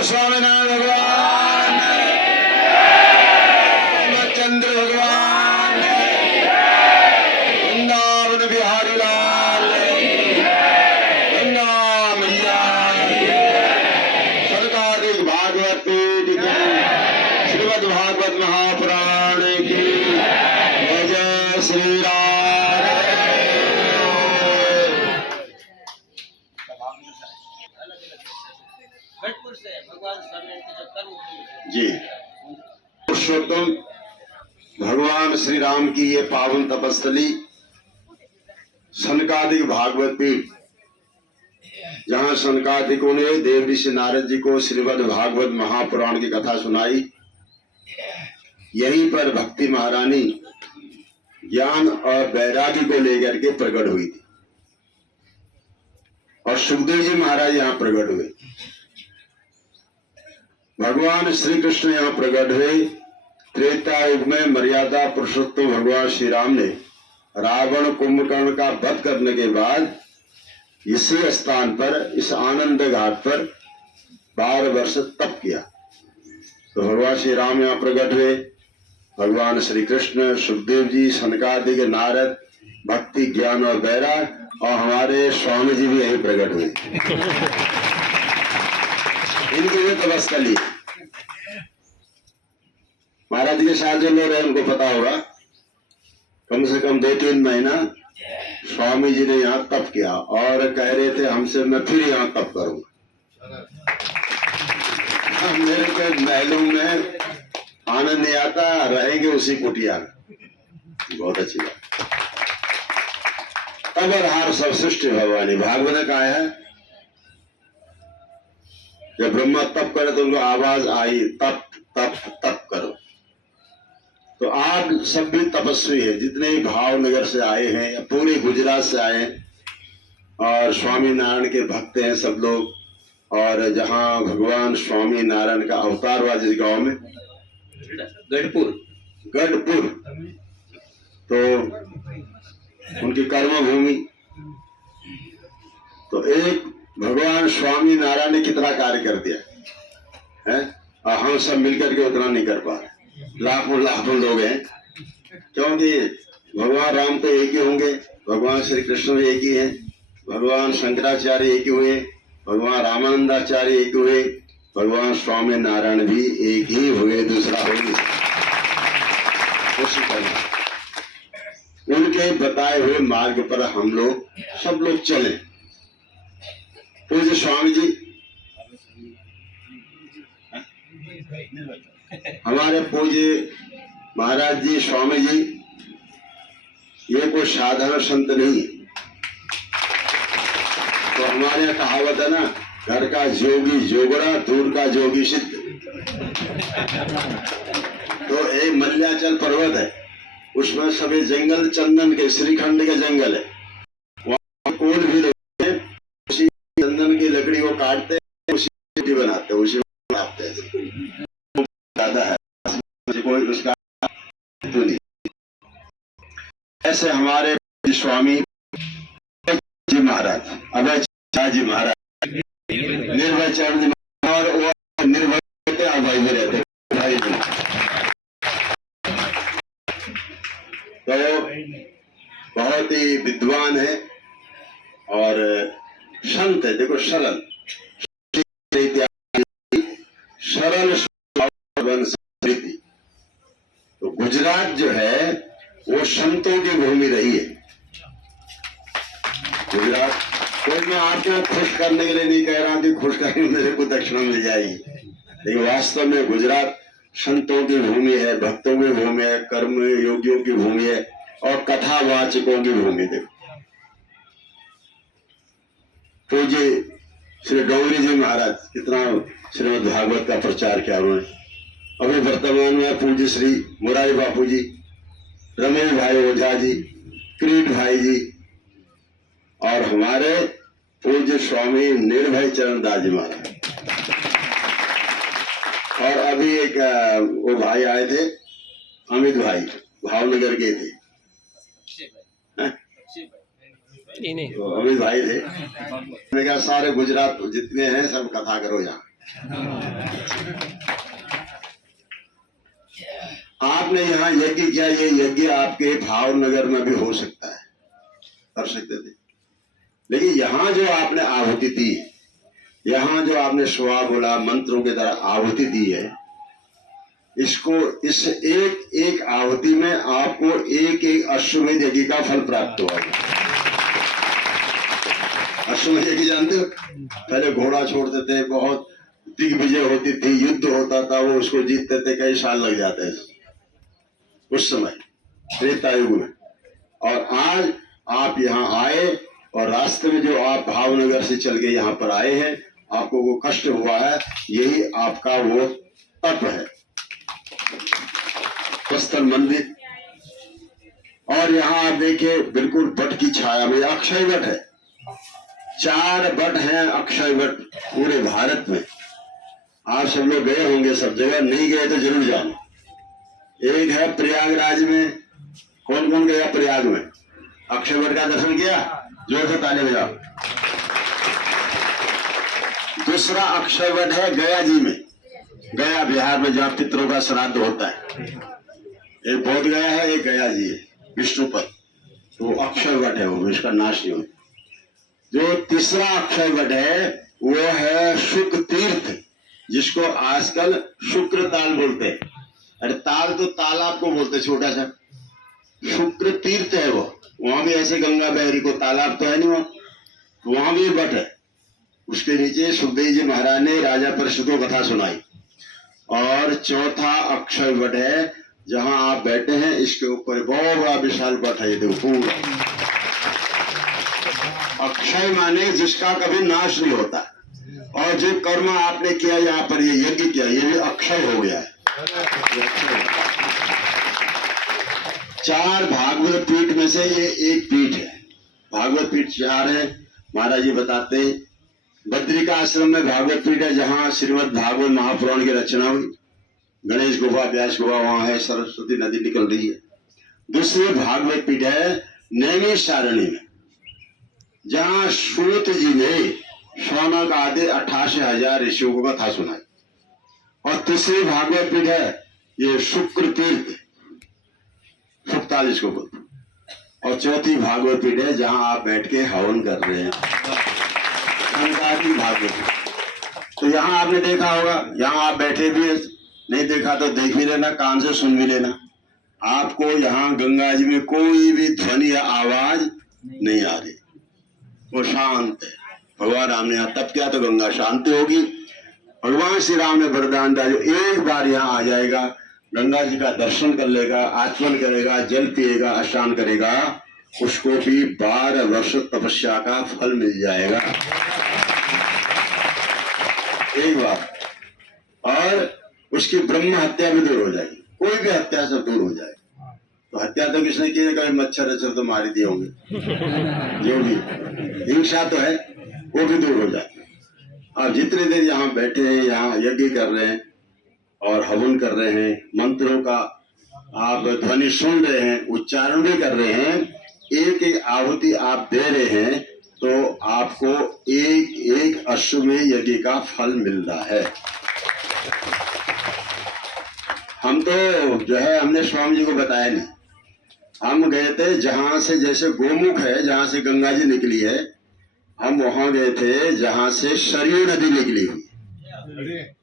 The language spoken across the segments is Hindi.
स्वामीनारायण भगवान, चंद्र भगवान, वृंदावन बिहारी लाल, गंगा मैया, सरकारिक भागवत पीठ की, श्रीमद् भागवत महापुराण की जय जय श्री राम। जी, पुरुषोत्तम भगवान श्री राम की ये पावन तपस्थली सनकादिक भागवत पीठ, जहाँ सनकादिकों ने देव ऋषि नारद जी को श्रीमद् भागवत महापुराण की कथा सुनाई, यहीं पर भक्ति महारानी ज्ञान और वैराग्य को लेकर के प्रकट हुई थी और सुखदेव जी महाराज यहाँ प्रकट हुए। भगवान श्री कृष्ण यहाँ प्रकट हुए। त्रेता युग में मर्यादा पुरुषोत्तम भगवान श्री राम ने रावण कुंभकर्ण का वध करने के बाद इसी स्थान पर, इस आनंद घाट पर 12 वर्ष तप किया। तो भगवान श्री राम यहाँ प्रकट हुए। भगवान श्री कृष्ण, सुखदेव जी, सनकादिक, नारद, भक्ति, ज्ञान और वैराग और हमारे स्वामी जी भी यही प्रकट हुए। इनकी भी तपस्थली महाराज के साथ जो लोग हैं उनको पता होगा, कम से कम 2-3 महीना स्वामी जी ने यहाँ तप किया और कह रहे थे हमसे मैं फिर यहाँ तप करूंगा। मेरे को महलों में आनंद नहीं आता, रहेंगे उसी कुटिया में। बहुत अच्छी बात। तब और हार सब सृष्टि भगवानी भागवत का है। जब ब्रह्मा तप करे तो उनको आवाज आई, तप तप तप करो। तो आप सब भी तपस्वी है, जितने भावनगर से आए हैं या पूरे गुजरात से आए हैं और स्वामी नारायण के भक्त हैं सब लोग। और जहाँ भगवान स्वामी नारायण का अवतार हुआ जिस गांव में गढ़पुर, तो उनकी कर्म भूमि। तो एक भगवान स्वामी नारायण ने कितना कार्य कर दिया है और हम सब मिलकर के उतना नहीं कर पा रहे। लाखों लोग हैं, क्योंकि भगवान राम तो एक ही होंगे, भगवान श्री कृष्ण भी एक ही हैं, भगवान शंकराचार्य एक ही हुए, भगवान रामानंदाचार्य एक हुए, भगवान स्वामी नारायण भी एक ही हुए, दूसरा हो नहीं। उनके बताए हुए मार्ग पर हम लोग सब लोग चले। पूज्य स्वामी जी, हमारे पूज्य महाराज जी, स्वामी जी, ये कोई साधारण संत नहीं। तो हमारे यहाँ कहावत है ना, घर का जोगी जोगड़ा, दूर का जोगी सिद्ध। तो एक मल्याचल पर्वत है, उसमें सभी जंगल चंदन के, श्रीखंड के जंगल है। वहाँ कोल भी लोग हैं, उसी चंदन की लकड़ी को काटते हैं, उसी बनाते हैं, उसी बनाते हैं। ज्यादा है कोई उसका तो नहीं। ऐसे हमारे स्वामी जी महाराज, अभय जी महाराज, निर्भय चरण जी और वो निर्भय अभय भी रहते भाई जी। तो बहुत ही विद्वान है और संत है। देखो सरल तो गुजरात जो है वो संतों की भूमि रही है। गुजरात कोई मैं आपको खुश करने के लिए नहीं कह रहा कि खुश करने मेरे को दक्षिणा मिल जाएगी, लेकिन वास्तव में गुजरात संतों की भूमि है, भक्तों की भूमि है, कर्म योगियों की भूमि है और कथावाचकों की भूमि। देखो पूज्य श्री गौरी जी महाराज कितना श्रीमद् भागवत का प्रचार किया उन्होंने। अभी वर्तमान में पूज्य श्री मुरारी बापू जी, रमेश भाई ओझा जी, क्रीट भाई जी और हमारे पूज्य स्वामी निर्भय चरण दास जी महाराज। और अभी एक वो भाई आए थे, अमित भाई, भावनगर के थे, तो अमित भाई थे। मैंने कहा सारे गुजरात जितने हैं सब कथा करो यहाँ। आपने यहाँ यज्ञ किया, ये यज्ञ आपके भावनगर में भी हो सकता है, कर सकते थे, लेकिन यहाँ जो आपने आहुति दी है, यहाँ जो आपने सुहा बोला, मंत्रों के द्वारा आहुति दी है, इसको इस एक एक आहुति में आपको एक एक अश्वमेध यज्ञ का फल प्राप्त हुआ। अश्वमेध यज्ञ जानते हो? पहले घोड़ा छोड़ते थे, बहुत दिग्विजय होती थी, युद्ध होता था, वो उसको जीतते थे, कई साल लग जाते हैं उस समय त्रेता युग में। और आज आप यहाँ आए और रास्ते में जो आप भावनगर से चल के यहाँ पर आए हैं, आपको वो कष्ट हुआ है, यही आपका वो तप है, स्थल मंदिर। और यहाँ आप देखिए बिल्कुल बट की छाया में, अक्षय वट है, 4 बट हैं अक्षय वट पूरे भारत में। आप सब लोग गए होंगे सब जगह, नहीं गए तो जरूर जाना। एक है प्रयागराज में, कौन कौन गया प्रयाग में? अक्षय वट का दर्शन किया? जोर से ताली बजाओ। दूसरा अक्षय वट है गया जी में, गया बिहार में, जहाँ पितरों का श्राद्ध होता है। एक बोध गया है, एक गया जी है विष्णुपद, तो अक्षय वट है, वो इसका नाश नहीं होता। जो तीसरा अक्षय वट है वो है शुक्र तीर्थ, जिसको आजकल शुक्र ताल बोलते हैं। अरे ताल तो तालाब को बोलते, छोटा सा शुक्र तीर्थ है वो। वहां भी ऐसे गंगा बहरी को तालाब तो है नहीं, वहां भी वट है। उसके नीचे सुखदेव जी महाराज ने राजा परिषद को कथा सुनाई। और चौथा अक्षय वट है, जहां आप बैठे हैं, इसके ऊपर बहुत बड़ा विशाल वट है, ये देखो पूरा। अक्षय माने जिसका कभी नाश नहीं होता। और जो कर्म आपने किया यहाँ पर, ये यज्ञ किया, ये भी अक्षय हो गया है। 4 भागवत पीठ में से ये एक पीठ है। भागवत पीठ 4 है, महाराज जी बताते हैं। बद्रिका आश्रम में भागवत पीठ है, जहाँ श्रीमद् भागवत महापुराण की रचना हुई। गणेश गुफा, व्यास गुफा वहां है, सरस्वती नदी निकल रही है। दूसरी भागवत पीठ है नैमिषारण्य में, जहाँ सूत जी ने शौनक आदि 88,000 ऋषियों को कथा सुनाई। और तीसरी भागवत पीठ है ये शुक्र तीर्थ, सुक्तालिश को बोलते। और चौथी भागवत पीठ है जहां आप बैठ के हवन कर रहे हैं, भागवत। तो यहाँ आपने देखा होगा, यहाँ आप बैठे भी, नहीं देखा तो देख भी लेना, कान से सुन भी लेना। आपको यहाँ गंगा जी में कोई भी ध्वनि या आवाज नहीं आ रही, वो शांत है। भगवान राम ने यहाँ तप किया तो गंगा शांति होगी। भगवान श्री राम ने वरदान दिया, जो एक बार यहाँ आ जाएगा, गंगा जी का दर्शन कर लेगा, आचमन करेगा, जल पिएगा, स्नान करेगा, उसको भी 12 वर्ष तपस्या का फल मिल जाएगा एक बार। और उसकी ब्रह्म हत्या भी दूर हो जाएगी, कोई भी हत्या सब दूर हो जाएगी। तो हत्या तो किसने की है? कभी मच्छर अच्छर तो मार दिए होंगे, जो भी हिंसा तो है वो भी दूर हो जाए। आप जितने देर यहाँ बैठे हैं, यहाँ यज्ञ कर रहे हैं और हवन कर रहे हैं, मंत्रों का आप ध्वनि सुन रहे हैं, उच्चारण भी कर रहे हैं, एक एक आहुति आप दे रहे हैं, तो आपको एक एक अश्वमेध यज्ञ का फल मिल रहा है। हम तो जो है, हमने स्वामी जी को बताया नहीं। हम गए थे जहां से, जैसे गोमुख है जहां से गंगा जी निकली है, हम वहां गए थे जहां से सरयू नदी निकली हुई,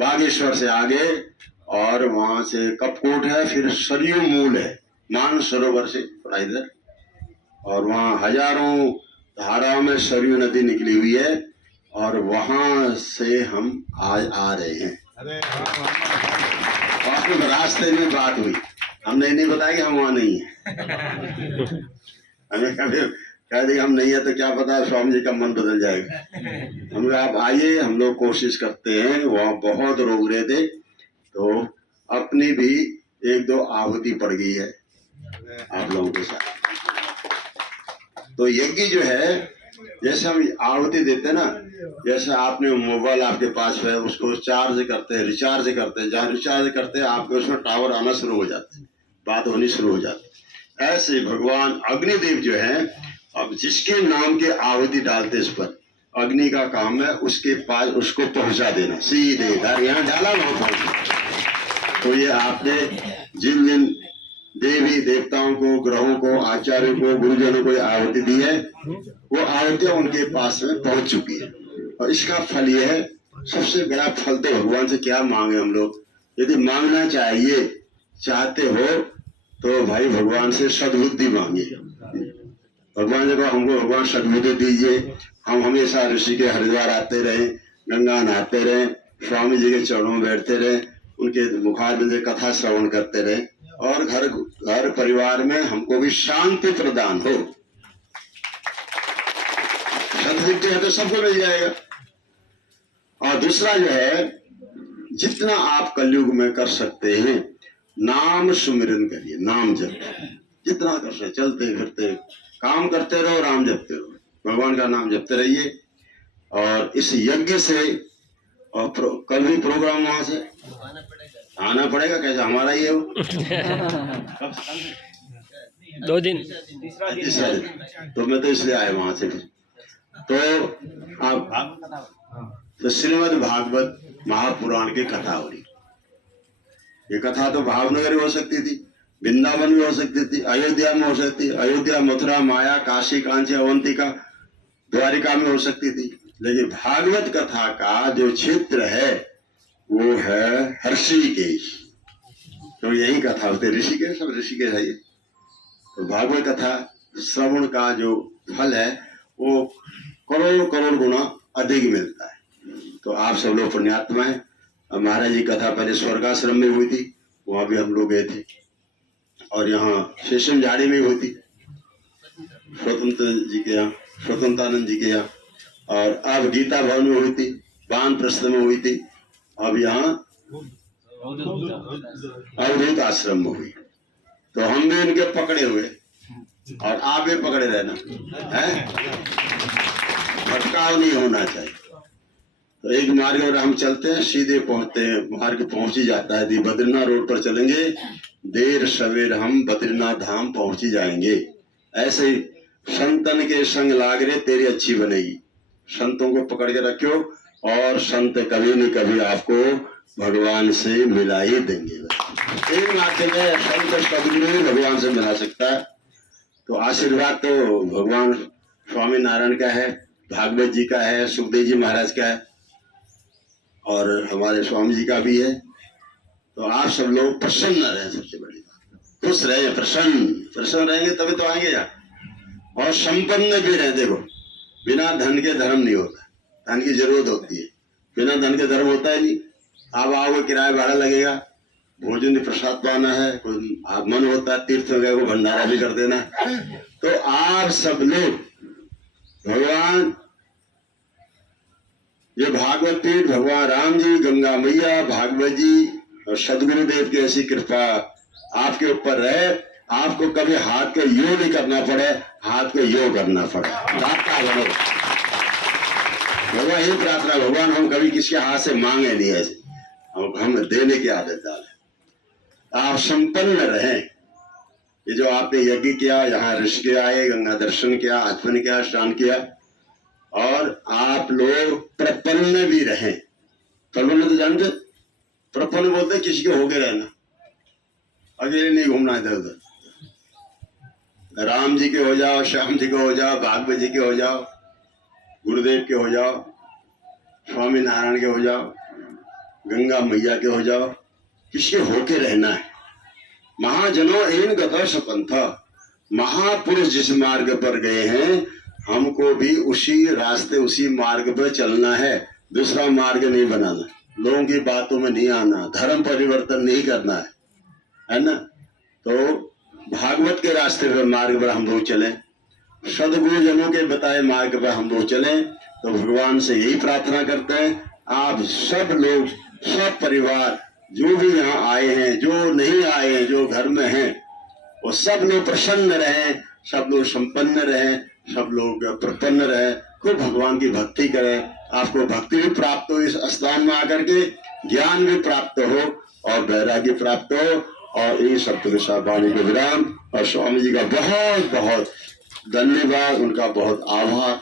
बागेश्वर से आगे, और वहां से कपकोट है, फिर सरयू मूल है मान सरोवर से थोड़ा इधर, और वहां हजारों धाराओं में सरयू नदी निकली हुई है, और वहां से हम आज आ रहे हैं। और रास्ते में बात हुई, हमने नहीं बताया कि हम वहां नहीं है। हमें कभी कह दिया हम नहीं है तो क्या पता स्वामी जी का मन बदल जाएगा। हम कहा आप आइए, हम लोग कोशिश करते हैं। वहाँ बहुत रोक रहे थे, तो अपनी भी 1-2 आहुति पड़ गई है आप लोगों के साथ। तो यज्ञ जो है, जैसे हम आहुति देते हैं ना, जैसे आपने मोबाइल आपके पास है, उसको चार्ज करते हैं, रिचार्ज करते हैं, जहाँ रिचार्ज करते हैं आपके उसमें टावर आना शुरू हो जाता है, बात होनी शुरू हो जाती है। ऐसे भगवान अग्निदेव जो है, अब जिसके नाम के आहुति डालते इस पर, अग्नि का काम है उसके पास उसको पहुंचा देना, सीधे घर यहाँ डाला वहां पहुंचा। तो ये आपने जिन जिन देवी देवताओं को, ग्रहों को, आचार्यों को, गुरुजनों को आहुति दी है, वो आहुतियां उनके पास में पहुंच चुकी है। और इसका फल ये है, सबसे बड़ा फल तो भगवान से क्या मांगे हम लोग। यदि मांगना चाहिए चाहते हो तो भाई भगवान से सद्बुद्धि मांगिए। भगवान से कहो हमको भगवान सद्बुद्धि दीजिए, हम हमेशा ऋषि के हरिद्वार आते रहे, गंगा नहाते रहे, स्वामी जी के चरणों में बैठते रहे, उनके मुखारबिंद कथा श्रवण करते रहे, और घर परिवार में हमको भी शांति प्रदान हो। सद्बुद्धि है तो सबको मिल जाएगा। और दूसरा जो है, जितना आप कलयुग में कर सकते हैं नाम सुमिरन करिए, नाम जप जितना कर सकते, चलते फिरते काम करते रहो, राम जपते रहो, भगवान का नाम जपते रहिए। और इस यज्ञ से, और कल भी प्रोग्राम वहां से आना पड़ेगा, कैसे हमारा ही है वो 2 दिन तीसरा दिन, तो मैं तो इसलिए आया वहां से। तो आप तो श्रीमद् भागवत महापुराण की कथा हो रही। ये कथा तो भावनगर में हो सकती थी, वृंदावन में हो सकती थी, अयोध्या में हो सकती, अयोध्या, मथुरा, माया, काशी, कांची, अवंतिका, द्वारिका में हो सकती थी। लेकिन भागवत कथा का जो क्षेत्र है वो है ऋषिकेश। तो यही कथा होती है, ऋषिकेश, सब ऋषिकेश है ये। तो भागवत कथा श्रवण का जो फल है वो करोड़ करोड़ गुना अधिक मिलता है। तो आप सब लोग पुण्यात्मा है। महाराज जी कथा पहले स्वर्गाश्रम में हुई थी, वहां भी हम लोग गए थे, और यहाँ शेषम झाड़ी में हुई थी, स्वतंत्र जी के यहाँ, स्वतंत्रानंद जी के यहाँ, और अब गीता भवन में हुई थी, वानप्रस्थ में हुई थी, अब यहाँ अवधूत आश्रम में हुई। तो हम भी इनके पकड़े हुए, और आप भी पकड़े रहना है, भटकाव नहीं होना चाहिए। तो एक मार्ग पर हम चलते हैं, सीधे पहुंचते हैं, मार्ग पहुंच ही जाता है। यदि बद्रीनाथ रोड पर चलेंगे, देर सवेर हम बद्रीनाथ धाम पहुंच ही जाएंगे। ऐसे ही संतन के संग लाग रे तेरी अच्छी बनेगी। संतों को पकड़ के रखो, और संत कभी न कभी आपको भगवान से मिला ही देंगे। एक माध्यम है, संत सदगुरु ही भगवान से मिला सकता है। तो आशीर्वाद तो भगवान स्वामी नारायण का है, भागवत जी का है, सुखदेव जी महाराज का है, और हमारे स्वामी जी का भी है। तो आप सब लोग प्रसन्न रहे, सबसे बड़ी बात खुश रहे, प्रसन्न रहेंगे तभी तो आएंगे यार। और संपन्न भी रहे। देखो, बिना धन के धर्म नहीं होता, धन की जरूरत होती है, बिना धन के धर्म होता ही नहीं। आप आओगे, किराया भाड़ा लगेगा, भोजन प्रसाद पाना है, कोई आप मन होता है तीर्थ में गए को भंडारा भी कर देना। तो आप सब लोग भगवान, ये भागवत पीठ, भगवान राम जी, गंगा मैया, भागवत जी और सदगुरुदेव की ऐसी कृपा आपके ऊपर रहे, आपको कभी हाथ का योग नहीं करना पड़े, हाथ का योग करना पड़े। भगवान यही प्रार्थना, भगवान हम कभी किसी हाथ से मांगे नहीं, ऐसे हम देने की आदत डाले। आप संपन्न रहें। ये जो आपने यज्ञ किया, यहाँ ऋषि के आए, गंगा दर्शन किया, आचमन किया, स्नान किया, और आप लोग प्रपन्न भी रहें। प्रपन्न तो जानते, प्रपन्न बोलते किसी के होके रहना, अकेले नहीं घूमना इधर उधर। राम जी के हो जाओ, श्याम जी के हो जाओ, भागवत जी के हो जाओ, गुरुदेव के हो जाओ, स्वामी नारायण के हो जाओ, गंगा मैया के हो जाओ, किसी के होके रहना है। महाजनों एन गता सपंथ, महापुरुष जिस मार्ग पर गए हैं, हमको भी उसी रास्ते, उसी मार्ग पर चलना है। दूसरा मार्ग नहीं बनाना, लोगों की बातों में नहीं आना, धर्म परिवर्तन नहीं करना है ना। तो भागवत के रास्ते पर, मार्ग पर हम लोग चलें, सदगुरुजनों के बताए मार्ग पर हम लोग चलें। तो भगवान से यही प्रार्थना करते हैं, आप सब लोग, सब परिवार जो भी यहाँ आए हैं, जो नहीं आए हैं, जो घर में हैं, वो सब लोग प्रसन्न रहें, सब लोग संपन्न रहें, सब लोग प्रपन्न रहें, खूब भगवान की भक्ति करें। आपको भक्ति भी प्राप्त हो इस स्थान में आकर के, ज्ञान भी प्राप्त हो और वैराग्य प्राप्त हो। और इन शब्द के साथ वाणी के विराम। और स्वामी जी का बहुत बहुत धन्यवाद, उनका बहुत आभार।